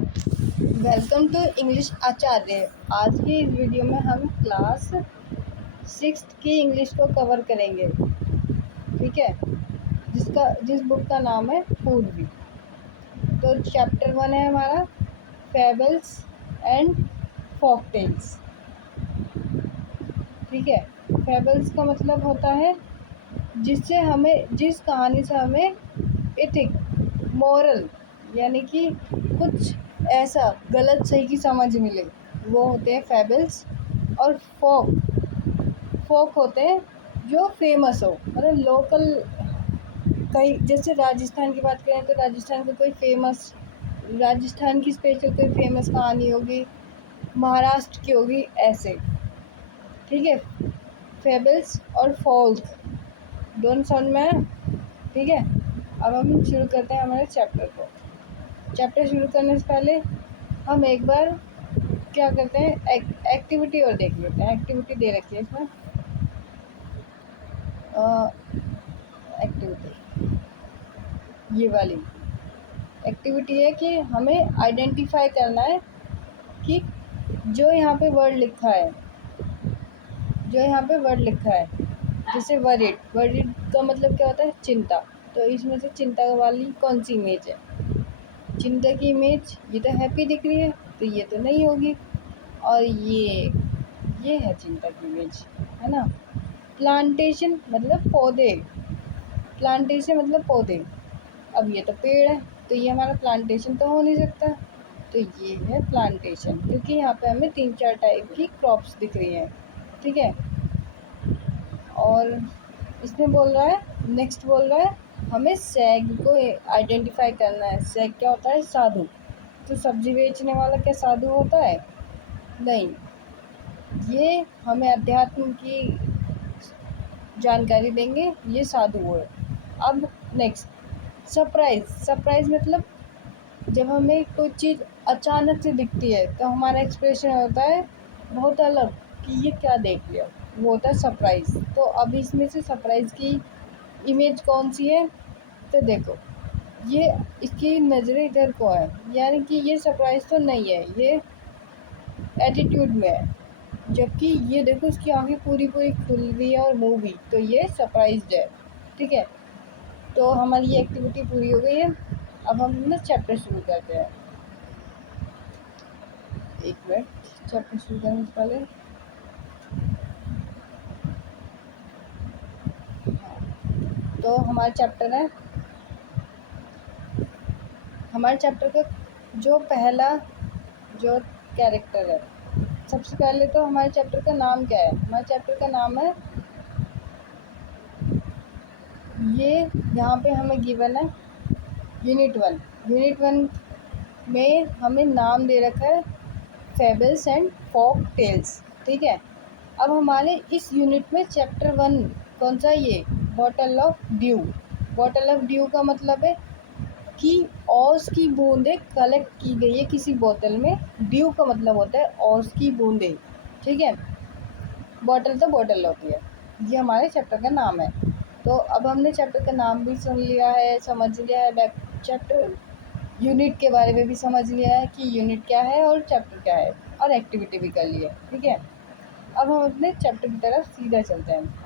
Welcome to English आचार्य। आज की इस वीडियो में हम क्लास 6 की इंग्लिश को कवर करेंगे। ठीक है, जिस बुक का नाम है पूर्वी। तो चैप्टर 1 है हमारा फेबल्स एंड फोक टेल्स। ठीक है, फेबल्स का मतलब होता है जिस कहानी से हमें एथिक, मोरल, यानी कि कुछ ऐसा गलत सही की समझ मिले, वो होते हैं फेबल्स। और फोक होते हैं जो फेमस हो, मतलब लोकल। कहीं जैसे राजस्थान की बात करें तो राजस्थान का कोई फेमस, राजस्थान की स्पेशल कोई फेमस कहानी होगी, महाराष्ट्र की होगी, ऐसे। ठीक है, फेबल्स और फोक दोनों समझ में है। ठीक है, अब हम शुरू करते हैं हमारे चैप्टर को। चैप्टर शुरू करने से पहले हम एक बार क्या करते हैं, एक्टिविटी और देख लेते हैं। एक्टिविटी दे रखी है इसमें। एक्टिविटी ये वाली एक्टिविटी है कि हमें आइडेंटिफाई करना है कि जो यहाँ पे वर्ड लिखा है, जैसे वरीड का मतलब क्या होता है, चिंता। तो इसमें से चिंता वाली कौन सी इमेज है? चिंता की इमेज ये तो हैप्पी दिख रही है, तो ये तो नहीं होगी। और ये है चिंता की इमेज, है ना। प्लांटेशन मतलब पौधे। अब ये तो पेड़ है, तो ये हमारा प्लांटेशन तो हो नहीं सकता। तो ये है प्लांटेशन, क्योंकि यहाँ पे हमें 3-4 टाइप की क्रॉप्स दिख रही हैं। ठीक है, और इसमें नेक्स्ट बोल रहा है हमें सैग को आइडेंटिफाई करना है। सैग क्या होता है? साधु। तो सब्जी बेचने वाला क्या साधु होता है? नहीं, ये हमें अध्यात्म की जानकारी देंगे, ये साधु है। अब नेक्स्ट सरप्राइज मतलब जब हमें कोई चीज़ अचानक से दिखती है तो हमारा एक्सप्रेशन होता है बहुत अलग, कि ये क्या देख लिया, वो होता है सरप्राइज़। तो अब इसमें से सरप्राइज़ की इमेज कौन सी है? तो देखो, ये इसकी नज़रें इधर को है, यानी कि ये सरप्राइज़ तो नहीं है, ये एटीट्यूड में है। जबकि ये देखो, इसकी आँखें पूरी पूरी खुल रही है और मूव भी, तो ये सरप्राइज्ड है। ठीक है, तो हमारी ये एक्टिविटी पूरी हो गई है। अब हम ना चैप्टर शुरू करते हैं। एक मिनट, चैप्टर शुरू करने से पहले तो हमारा चैप्टर का जो पहला जो कैरेक्टर है, सबसे पहले तो हमारे चैप्टर का नाम क्या है? हमारे चैप्टर का नाम है, ये यहाँ पे हमें गिवन है यूनिट 1 में हमें नाम दे रखा है फेबल्स एंड फोक टेल्स। ठीक है, अब हमारे इस यूनिट में चैप्टर 1 कौन सा? ये बॉटल ऑफ ड्यू का मतलब है कि औस की बूंदें कलेक्ट की गई है किसी बोतल में। ड्यू का मतलब होता है औस की बूंदें। ठीक है, बॉटल तो बॉटल होती है। ये हमारे चैप्टर का नाम है। तो अब हमने चैप्टर का नाम भी सुन लिया है, समझ लिया है, चैप्टर यूनिट के बारे में भी समझ लिया है कि यूनिट क्या है और चैप्टर क्या है, और एक्टिविटी भी कर ली है। ठीक है, अब हम अपने चैप्टर की तरफ सीधा चलते हैं।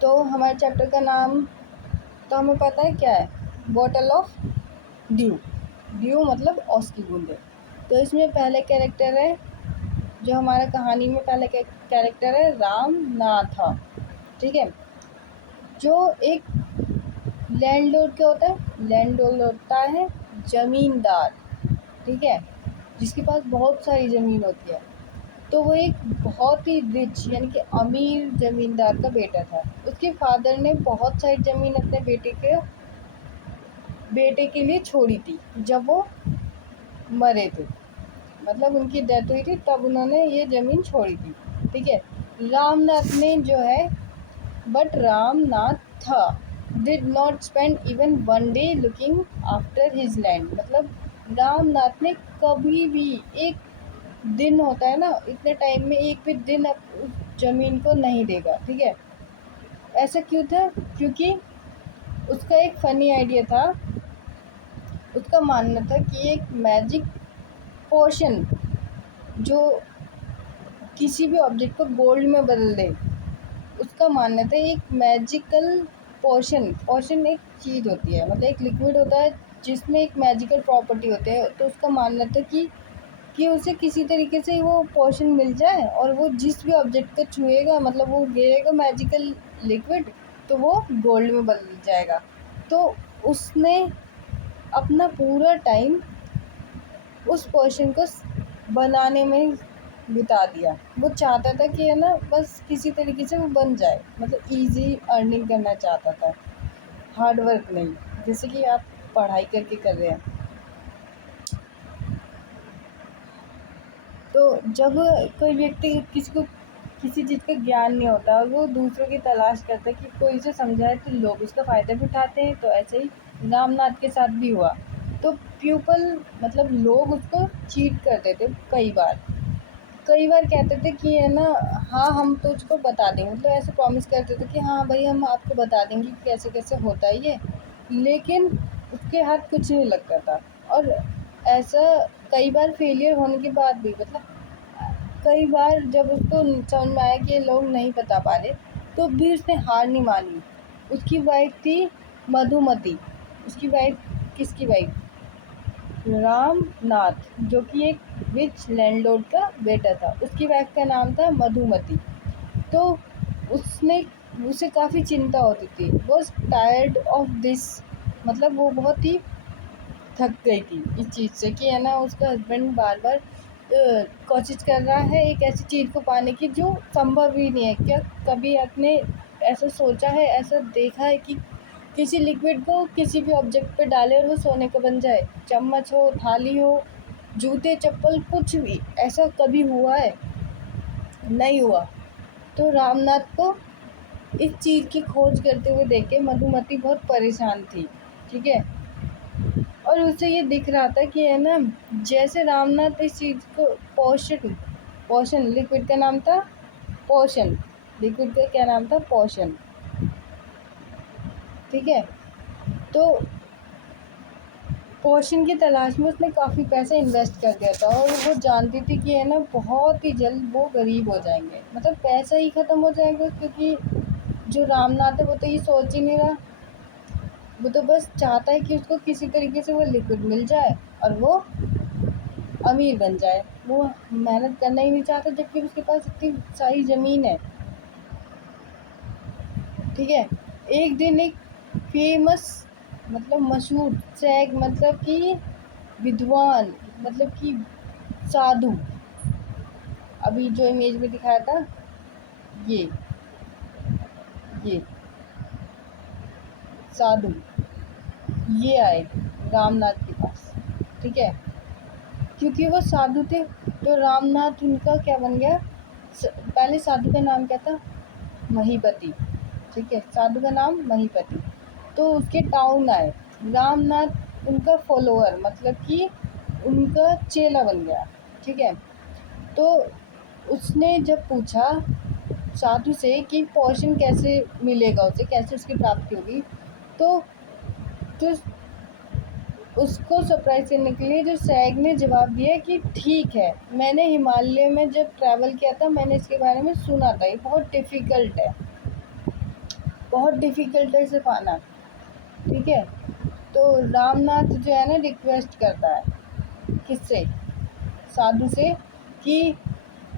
तो हमारे चैप्टर का नाम तो हमें पता है क्या है, बॉटल ऑफ ड्यू मतलब औस की बूंदें। तो इसमें पहले कैरेक्टर है, जो हमारा कहानी में पहले कैरेक्टर है, राम नाथा। ठीक है, जो एक लैंडलॉर्ड क्या होता है? लैंडलॉर्ड होता है ज़मींदार। ठीक है, जिसके पास बहुत सारी ज़मीन होती है। तो वो एक बहुत ही रिच, यानी कि अमीर ज़मींदार का बेटा था। उसके फादर ने बहुत सारी ज़मीन अपने बेटे के लिए छोड़ी थी जब वो मरे थे, मतलब उनकी डेथ हुई थी, तब उन्होंने ये ज़मीन छोड़ी थी। ठीक है, रामनाथ ने जो है, बट रामनाथ था did not spend even one day looking after his land. मतलब रामनाथ ने कभी भी एक दिन, होता है ना, इतने टाइम में एक भी दिन उस ज़मीन को नहीं देगा। ठीक है, ऐसा क्यों था? क्योंकि उसका एक फ़नी आइडिया था उसका मानना था कि एक मैजिक पोशन जो किसी भी ऑब्जेक्ट को गोल्ड में बदल दे, उसका मानना था एक मैजिकल पोशन एक चीज़ होती है, मतलब एक लिक्विड होता है जिसमें एक मैजिकल प्रॉपर्टी होती है। तो उसका मानना था कि उसे किसी तरीके से वो पोशन मिल जाए और वो जिस भी ऑब्जेक्ट को छुएगा, मतलब वो गिरेगा मैजिकल लिक्विड, तो वो गोल्ड में बदल जाएगा। तो उसने अपना पूरा टाइम उस पोशन को बनाने में बिता दिया। वो चाहता था कि है ना, बस किसी तरीके से वो बन जाए, मतलब इजी अर्निंग करना चाहता था, हार्ड वर्क नहीं, जैसे कि आप पढ़ाई करके कर रहे हैं। तो जब कोई व्यक्ति किसी को किसी चीज़ का ज्ञान नहीं होता, वो दूसरों की तलाश करता है कि कोई उसे समझाए, तो लोग उसका फ़ायदा भी उठाते हैं। तो ऐसे ही रामनाथ के साथ भी हुआ। तो पीपल, मतलब लोग उसको चीट करते थे कई बार कहते थे कि है ना, हाँ हम तुझको बता देंगे, मतलब ऐसे प्रॉमिस करते थे कि हाँ भाई हम आपको बता देंगे कि कैसे कैसे होता है ये, लेकिन उसके हाथ कुछ नहीं लगता था। और ऐसा कई बार फेलियर होने के बाद भी, मतलब कई बार जब उसको समझ में आया कि ये लोग नहीं बता पा रहे, तो भी उसने हार नहीं मानी। उसकी वाइफ थी मधुमती। उसकी वाइफ, किसकी वाइफ? रामनाथ, जो कि एक रिच लैंडलॉर्ड का बेटा था। उसकी वाइफ का नाम था मधुमती। तो उसने उसे काफ़ी चिंता होती थी, वॉज टायर्ड ऑफ दिस, मतलब वो बहुत ही थक गई थी इस चीज़ से कि है ना, उसका हस्बैंड बार बार कोशिश कर रहा है एक ऐसी चीज़ को पाने की जो संभव ही नहीं है। क्या कभी आपने ऐसा सोचा है, ऐसा देखा है कि किसी लिक्विड को किसी भी ऑब्जेक्ट पे डाले और वो सोने का बन जाए? चम्मच हो, थाली हो, जूते चप्पल, कुछ भी ऐसा कभी हुआ है? नहीं हुआ। तो रामनाथ को इस चीज़ की खोज करते हुए देख के मधुमती बहुत परेशान थी, ठीक है। और उसे ये दिख रहा था कि है ना, जैसे रामनाथ इस चीज़ को पोशन पोशन लिक्विड का नाम था पोशन, लिक्विड का क्या नाम था? पोशन, ठीक है। तो पोशन की तलाश में उसने काफ़ी पैसा इन्वेस्ट कर दिया था, और वो जानती थी कि है ना, बहुत ही जल्द वो गरीब हो जाएंगे, मतलब पैसा ही ख़त्म हो जाएगा, क्योंकि जो रामनाथ है वो तो ये सोच ही नहीं रहा। वो तो बस चाहता है कि उसको किसी तरीके से वो लिक्विड मिल जाए और वो अमीर बन जाए। वो मेहनत करना ही नहीं चाहता, जबकि उसके पास इतनी सारी ज़मीन है, ठीक है। एक दिन एक फेमस, मतलब मशहूर सैग, मतलब कि विद्वान, मतलब कि साधु, अभी जो इमेज में दिखाया था, ये ये साधु, ये आए रामनाथ के पास, ठीक है। क्योंकि वो साधु थे, तो रामनाथ उनका क्या बन गया? पहले साधु का नाम क्या था? महीपति, ठीक है, साधु का नाम महीपति। तो उसके टाउन आए, रामनाथ उनका फॉलोअर, मतलब कि उनका चेला बन गया, ठीक है। तो उसने जब पूछा साधु से कि पोषण कैसे मिलेगा, उसे कैसे उसकी प्राप्ति होगी, तो जो उसको सरप्राइज करने के लिए जो सैग ने जवाब दिया कि ठीक है, मैंने हिमालय में जब ट्रैवल किया था, मैंने इसके बारे में सुना था, ये बहुत डिफ़िकल्ट है, बहुत डिफ़िकल्ट है इसे पाना, ठीक है। तो रामनाथ जो है ना, रिक्वेस्ट करता है किससे? साधु से, कि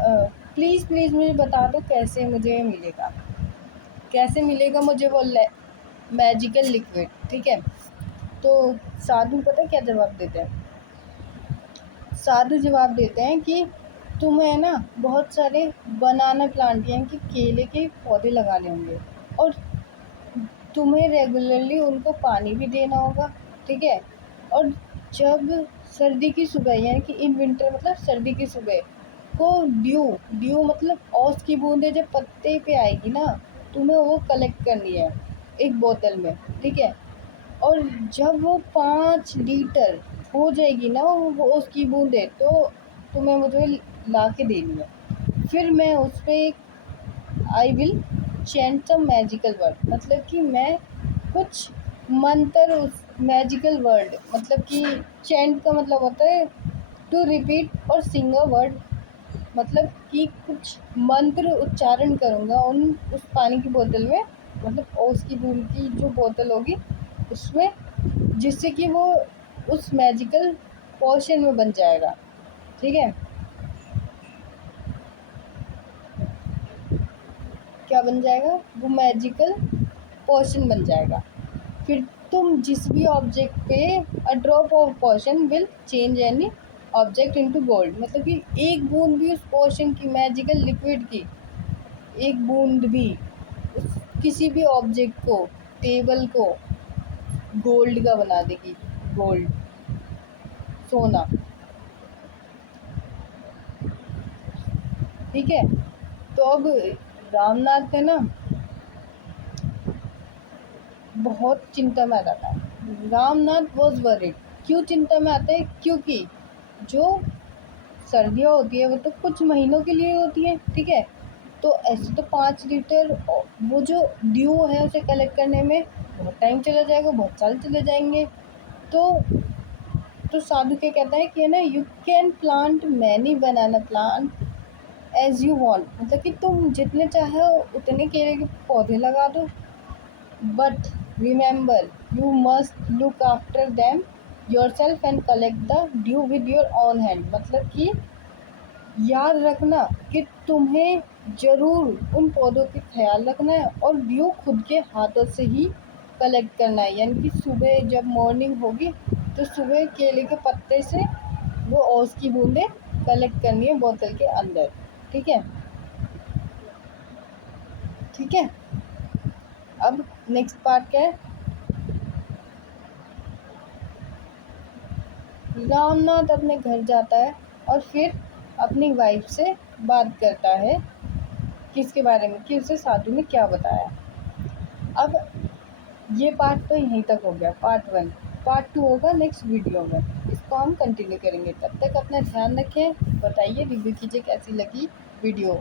प्लीज़ प्लीज़ मुझे बता दो कैसे मुझे मिलेगा, कैसे मिलेगा मुझे वो मैजिकल लिक्विड, ठीक है। तो साधु पता है क्या जवाब देते हैं? साधु जवाब देते हैं कि तुम्हें ना बहुत सारे बनाना प्लांट, यानी कि केले के पौधे लगाने होंगे, और तुम्हें रेगुलरली उनको पानी भी देना होगा, ठीक है। और जब सर्दी की सुबह, यानी कि इन विंटर, मतलब सर्दी की सुबह को ड्यू ड्यू मतलब ओस की बूंदें जब पत्ते पे आएगी ना, तुम्हें वो कलेक्ट करनी है एक बोतल में, ठीक है। और जब वो 5 लीटर हो जाएगी ना वो उसकी बूंदें, तो तुम्हें मुझे ला के देनी है। फिर मैं उस पर एक I will chant some magical word, मतलब कि मैं कुछ मंत्र मैजिकल वर्ड, मतलब कि चैंट का मतलब होता है टू रिपीट और सिंग अ वर्ड, मतलब कि कुछ मंत्र उच्चारण करूँगा उस पानी की बोतल में, मतलब ओस की बूंद की जो बोतल होगी उसमें, जिससे कि वो उस मैजिकल पोशन में बन जाएगा। ठीक है, क्या बन जाएगा, वो मैजिकल पोशन बन जाएगा। फिर तुम जिस भी ऑब्जेक्ट पे a drop of potion will change any object into gold, मतलब कि एक बूंद भी उस पोशन की, मैजिकल लिक्विड की एक बूंद भी किसी भी ऑब्जेक्ट को, टेबल को गोल्ड का बना देगी, गोल्ड, सोना। ठीक है, तो अब रामनाथ है ना बहुत चिंता में आ जाता है। रामनाथ वॉज वरिड, क्यों चिंता में आता है, क्योंकि जो सर्दियाँ होती है वो तो कुछ महीनों के लिए होती है। ठीक है, तो ऐसे तो 5 लीटर वो जो ड्यू है उसे कलेक्ट करने में बहुत टाइम चला जाएगा, बहुत साल चले जाएंगे। तो साधु क्या कहता है कि है ना, you can plant many banana plant as you want, मतलब कि तुम जितने चाहो उतने केले के पौधे लगा दो, but remember you must look after them yourself and collect the due with your own hand, मतलब कि याद रखना कि तुम्हें ज़रूर उन पौधों का ख्याल रखना है और ड्यू खुद के हाथों से ही कलेक्ट करना है, यानी कि सुबह जब मॉर्निंग होगी तो सुबह केले के पत्ते से वो ओस की बूंदें कलेक्ट करनी है बोतल के अंदर। ठीक है, ठीक है। अब नेक्स्ट पार्ट क्या है, रामनाथ अपने घर जाता है और फिर अपनी वाइफ से बात करता है, किसके बारे में, कि उसे साधु ने क्या बताया। अब ये पार्ट तो यहीं तक हो गया, पार्ट 1। पार्ट 2 होगा नेक्स्ट वीडियो में, इसको हम कंटिन्यू करेंगे। तब तक अपना ध्यान रखें, बताइए रिव्यू कीजिए कैसी लगी वीडियो।